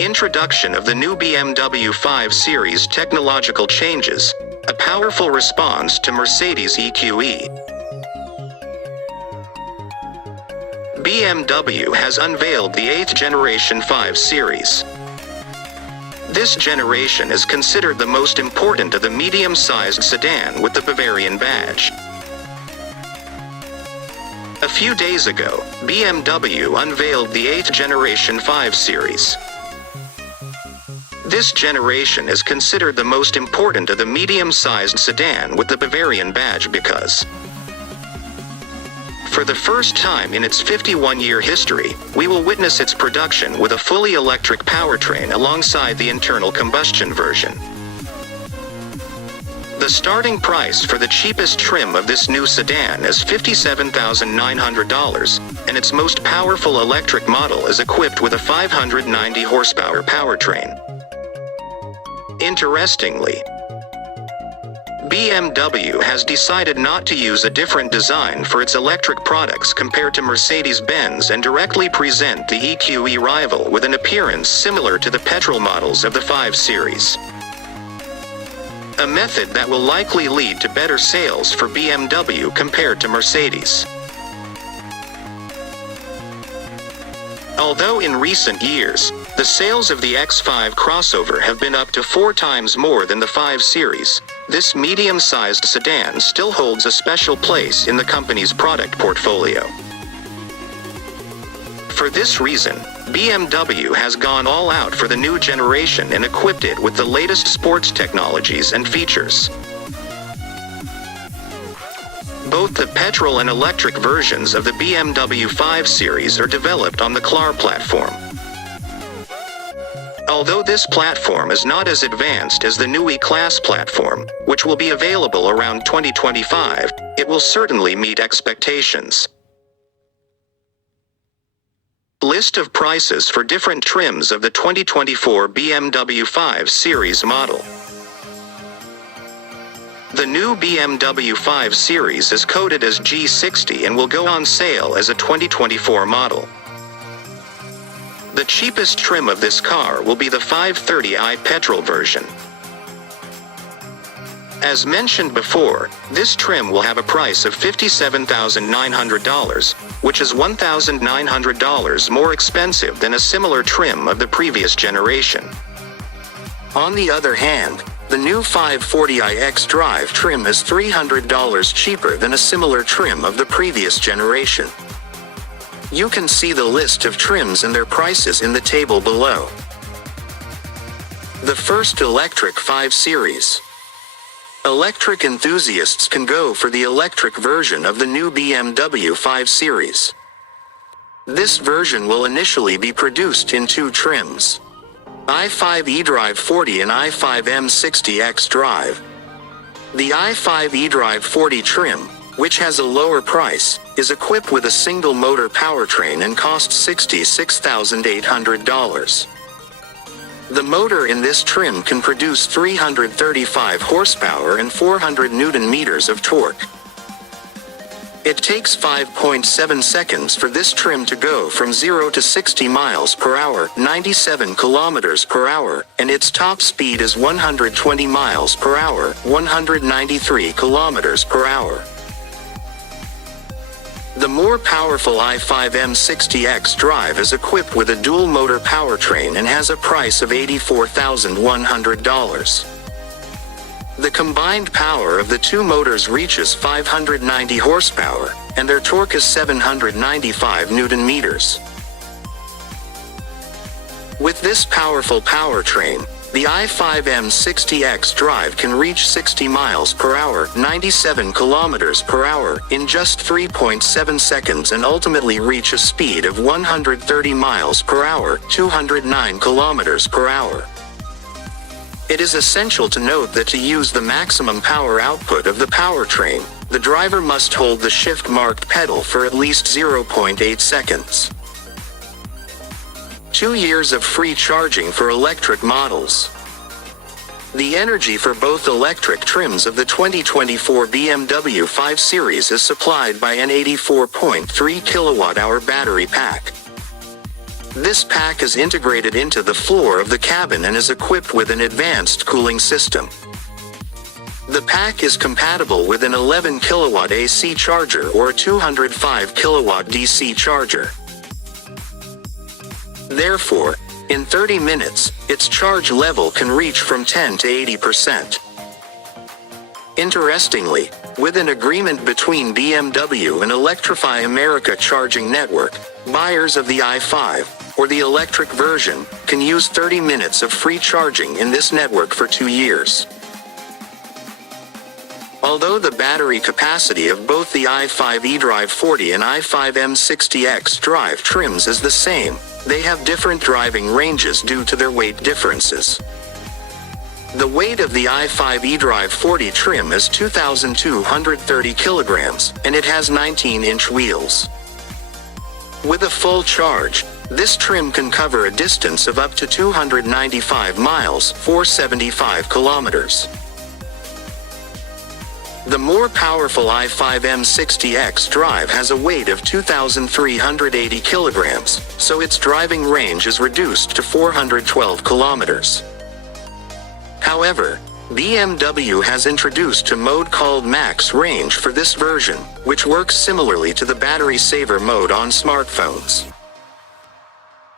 Introduction of the new BMW 5 Series technological changes, a powerful response to Mercedes EQE. BMW has unveiled the 8th generation 5 Series. This generation is considered the most important of the medium-sized sedan with the Bavarian badge. A few days ago, BMW unveiled the 8th generation 5 Series. This generation is considered the most important of the medium-sized sedan with the Bavarian badge because, for the first time in its 51-year history, we will witness its production with a fully electric powertrain alongside the internal combustion version. The starting price for the cheapest trim of this new sedan is $57,900, and its most powerful electric model is equipped with a 590 horsepower powertrain. Interestingly, BMW has decided not to use a different design for its electric products compared to Mercedes-Benz and directly present the EQE rival with an appearance similar to the petrol models of the 5 Series. A method that will likely lead to better sales for BMW compared to Mercedes. Although in recent years, the sales of the X5 crossover have been up to 4 times more than the 5 Series, this medium-sized sedan still holds a special place in the company's product portfolio. For this reason, BMW has gone all out for the new generation and equipped it with the latest sports technologies and features. Both the petrol and electric versions of the BMW 5 Series are developed on the CLAR platform. Although this platform is not as advanced as the new E-Class platform, which will be available around 2025, it will certainly meet expectations. List of prices for different trims of the 2024 BMW 5 Series model. The new BMW 5 Series is coded as G60 and will go on sale as a 2024 model. The cheapest trim of this car will be the 530i petrol version. As mentioned before, this trim will have a price of $57,900, which is $1,900 more expensive than a similar trim of the previous generation. On the other hand, the new 540i xDrive trim is $300 cheaper than a similar trim of the previous generation. You can see the list of trims and their prices in the table below. The first electric 5 Series. Electric enthusiasts can go for the electric version of the new BMW 5 Series. This version will initially be produced in 2 trims: i5 eDrive 40 and i5 M60 xDrive. The i5 eDrive 40 trim, which has a lower price, is equipped with a single motor powertrain and costs $66,800. The motor in this trim can produce 335 horsepower and 400 Nm of torque. It takes 5.7 seconds for this trim to go from 0 to 60 miles per hour, 97 kilometers per hour, and its top speed is 120 miles per hour, 193 kilometers per hour. The more powerful i5 M60 xDrive is equipped with a dual-motor powertrain and has a price of $84,100. The combined power of the 2 motors reaches 590 horsepower, and their torque is 795 Nm. With this powerful powertrain, the i5 M60 xDrive can reach 60 miles per hour, 97 kilometers per hour, in just 3.7 seconds and ultimately reach a speed of 130 miles per hour, 209 kilometers per hour. It is essential to note that to use the maximum power output of the powertrain, the driver must hold the shift-marked pedal for at least 0.8 seconds. 2 years of free charging for electric models. The energy for both electric trims of the 2024 BMW 5 Series is supplied by an 84.3 kWh battery pack. This pack is integrated into the floor of the cabin and is equipped with an advanced cooling system. The pack is compatible with an 11 kilowatt AC charger or a 205 kilowatt DC charger. Therefore, in 30 minutes, its charge level can reach from 10 to 80%. Interestingly, with an agreement between BMW and Electrify America Charging Network, buyers of the i5, or the electric version, can use 30 minutes of free charging in this network for 2 years. Although the battery capacity of both the i5 eDrive 40 and i5 M60 xDrive trims is the same, they have different driving ranges due to their weight differences. The weight of the i5 eDrive 40 trim is 2,230 kilograms, and it has 19-inch wheels. With a full charge, this trim can cover a distance of up to 295 miles, 475 kilometers. The more powerful i5 M60 xDrive has a weight of 2,380 kilograms, so its driving range is reduced to 412 kilometers. However, BMW has introduced a mode called Max Range for this version, which works similarly to the battery saver mode on smartphones.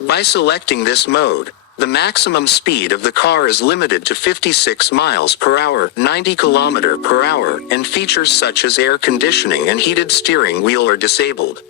By selecting this mode, the maximum speed of the car is limited to 56 miles per hour, 90 km per hour, and features such as air conditioning and heated steering wheel are disabled.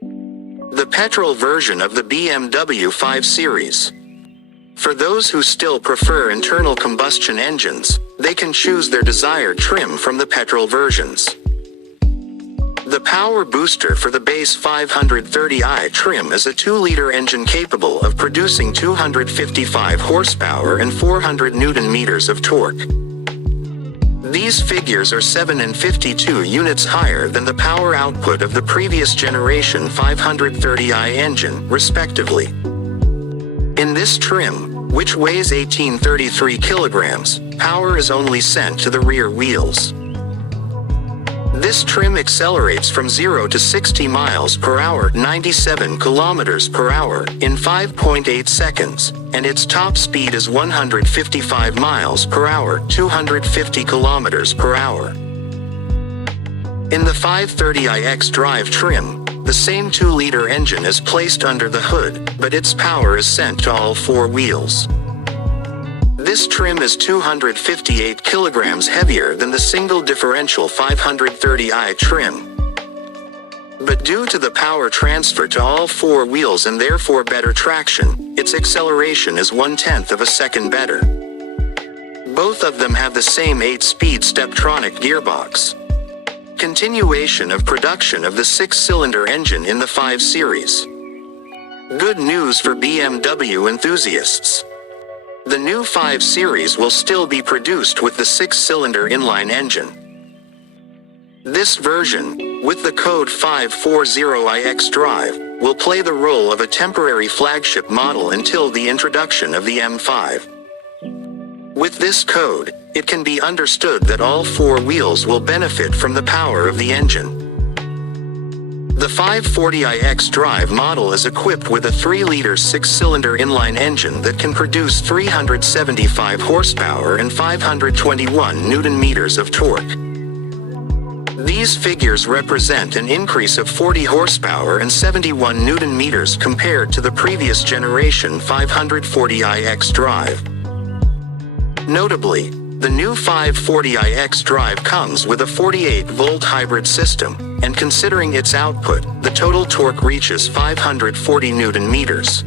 The petrol version of the BMW 5 Series. For those who still prefer internal combustion engines, they can choose their desired trim from the petrol versions. The power booster for the base 530i trim is a 2-liter engine capable of producing 255 horsepower and 400 Nm of torque. These figures are 7 and 52 units higher than the power output of the previous generation 530i engine, respectively. In this trim, which weighs 1833 kilograms, power is only sent to the rear wheels. This trim accelerates from 0 to 60 miles per hour, 97 kilometers per hour, in 5.8 seconds, and its top speed is 155 miles per hour, 250 kilometers per hour. In the 530i xDrive trim, the same 2-liter engine is placed under the hood, but its power is sent to all 4 wheels. This trim is 258 kilograms heavier than the single differential 530i trim. But due to the power transfer to all 4 wheels and therefore better traction, its acceleration is 1/10 of a second better. Both of them have the same 8-speed Steptronic gearbox. Continuation of production of the 6-cylinder engine in the 5 Series. Good news for BMW enthusiasts. The new 5 Series will still be produced with the 6-cylinder inline engine. This version, with the code 540i xDrive, will play the role of a temporary flagship model until the introduction of the M5. With this code, it can be understood that all 4 wheels will benefit from the power of the engine. The 540i xDrive model is equipped with a 3-liter 6-cylinder inline engine that can produce 375 horsepower and 521 Nm of torque. These figures represent an increase of 40 horsepower and 71 Nm compared to the previous generation 540i xDrive. Notably, the new 540i xDrive comes with a 48-volt hybrid system, and considering its output, the total torque reaches 540 Nm.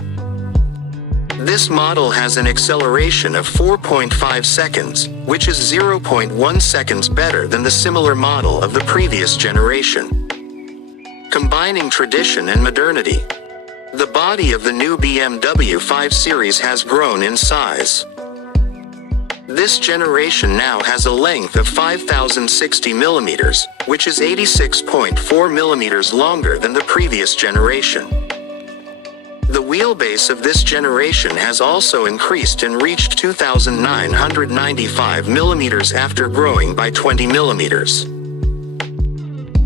This model has an acceleration of 4.5 seconds, which is 0.1 seconds better than the similar model of the previous generation. Combining tradition and modernity. The body of the new BMW 5 Series has grown in size. This generation now has a length of 5,060 millimeters, which is 86.4 millimeters longer than the previous generation. The wheelbase of this generation has also increased and reached 2,995 millimeters after growing by 20 millimeters.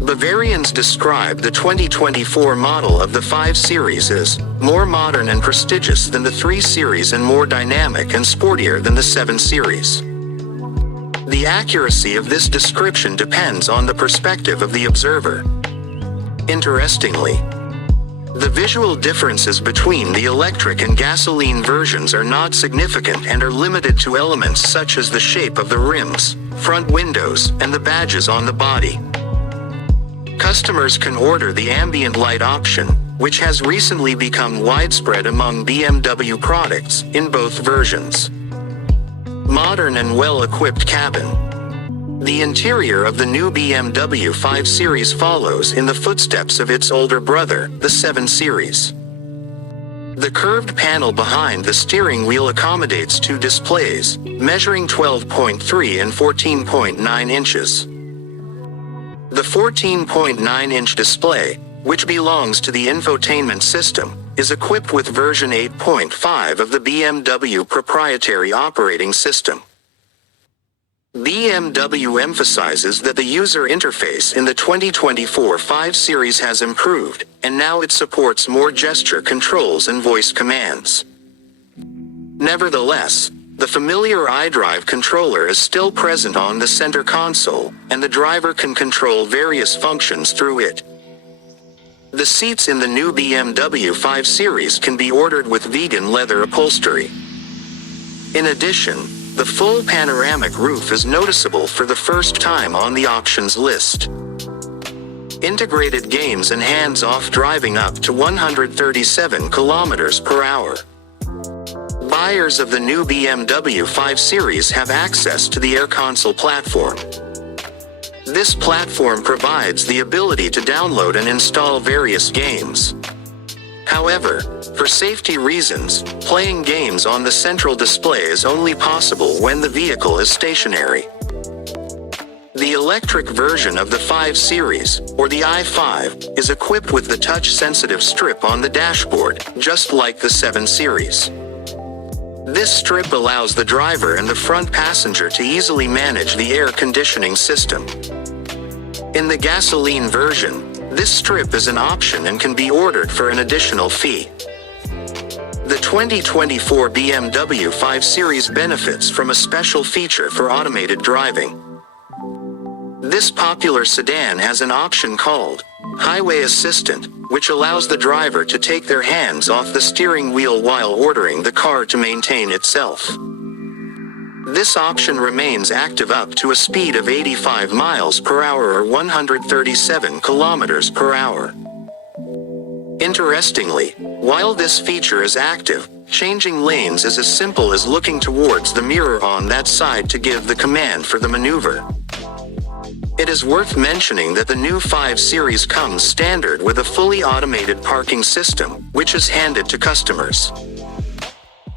Bavarians describe the 2024 model of the 5 Series as more modern and prestigious than the 3 Series and more dynamic and sportier than the 7 Series. The accuracy of this description depends on the perspective of the observer. Interestingly, the visual differences between the electric and gasoline versions are not significant and are limited to elements such as the shape of the rims, front windows, and the badges on the body. Customers can order the ambient light option, which has recently become widespread among BMW products, in both versions. Modern and well-equipped cabin. The interior of the new BMW 5 Series follows in the footsteps of its older brother, the 7 Series. The curved panel behind the steering wheel accommodates 2 displays, measuring 12.3 and 14.9 inches. The 14.9-inch display, which belongs to the infotainment system, is equipped with version 8.5 of the BMW proprietary operating system. BMW emphasizes that the user interface in the 2024 5 Series has improved, and now it supports more gesture controls and voice commands. Nevertheless, the familiar xDrive controller is still present on the center console, and the driver can control various functions through it. The seats in the new BMW 5 Series can be ordered with vegan leather upholstery. In addition, the full panoramic roof is noticeable for the first time on the options list. Integrated games and hands-off driving up to 137 km per hour. Buyers of the new BMW 5 Series have access to the Air Console platform. This platform provides the ability to download and install various games. However, for safety reasons, playing games on the central display is only possible when the vehicle is stationary. The electric version of the 5 Series, or the i5, is equipped with the touch-sensitive strip on the dashboard, just like the 7 Series. This strip allows the driver and the front passenger to easily manage the air conditioning system. In the gasoline version, this strip is an option and can be ordered for an additional fee. The 2024 BMW 5 Series benefits from a special feature for automated driving. This popular sedan has an option called Highway Assistant, which allows the driver to take their hands off the steering wheel while ordering the car to maintain itself. This option remains active up to a speed of 85 miles per hour or 137 kilometers per hour. Interestingly, while this feature is active, changing lanes is as simple as looking towards the mirror on that side to give the command for the maneuver. It is worth mentioning that the new 5 Series comes standard with a fully automated parking system, which is handed to customers.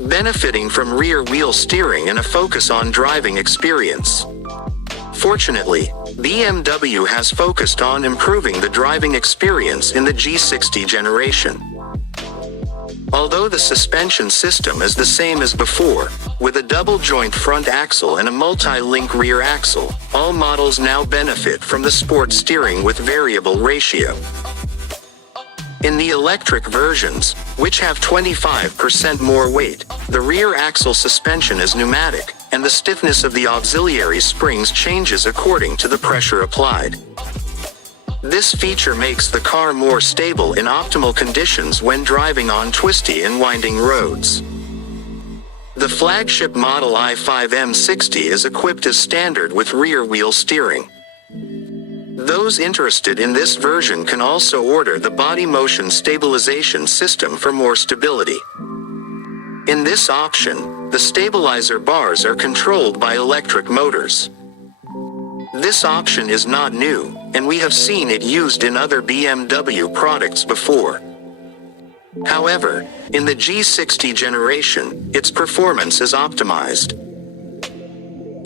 Benefiting from rear-wheel steering and a focus on driving experience. Fortunately, BMW has focused on improving the driving experience in the G60 generation. Although the suspension system is the same as before, with a double-joint front axle and a multi-link rear axle, all models now benefit from the sport steering with variable ratio. In the electric versions, which have 25% more weight, the rear axle suspension is pneumatic, and the stiffness of the auxiliary springs changes according to the pressure applied. This feature makes the car more stable in optimal conditions when driving on twisty and winding roads. The flagship model i5 M60 is equipped as standard with rear-wheel steering. Those interested in this version can also order the body motion stabilization system for more stability. In this option, the stabilizer bars are controlled by electric motors. This option is not new, and we have seen it used in other BMW products before. However, in the G60 generation, its performance is optimized.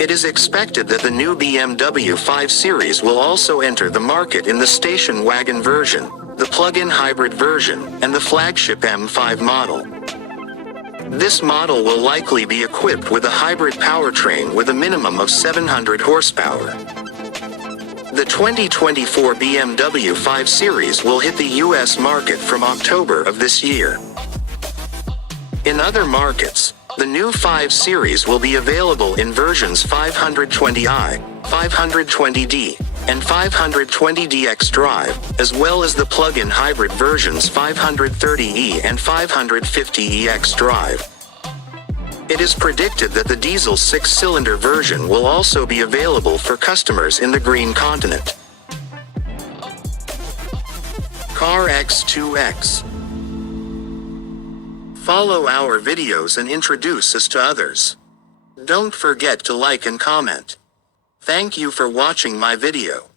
It is expected that the new BMW 5 Series will also enter the market in the station wagon version, the plug-in hybrid version, and the flagship M5 model. This model will likely be equipped with a hybrid powertrain with a minimum of 700 horsepower. The 2024 BMW 5 Series will hit the US market from October of this year. In other markets, the new 5 Series will be available in versions 520i, 520d, and 520d xDrive, as well as the plug-in hybrid versions 530e and 550e xDrive. It is predicted that the diesel 6-cylinder version will also be available for customers in the Green Continent. Car X2X. Follow our videos and introduce us to others. Don't forget to like and comment. Thank you for watching my video.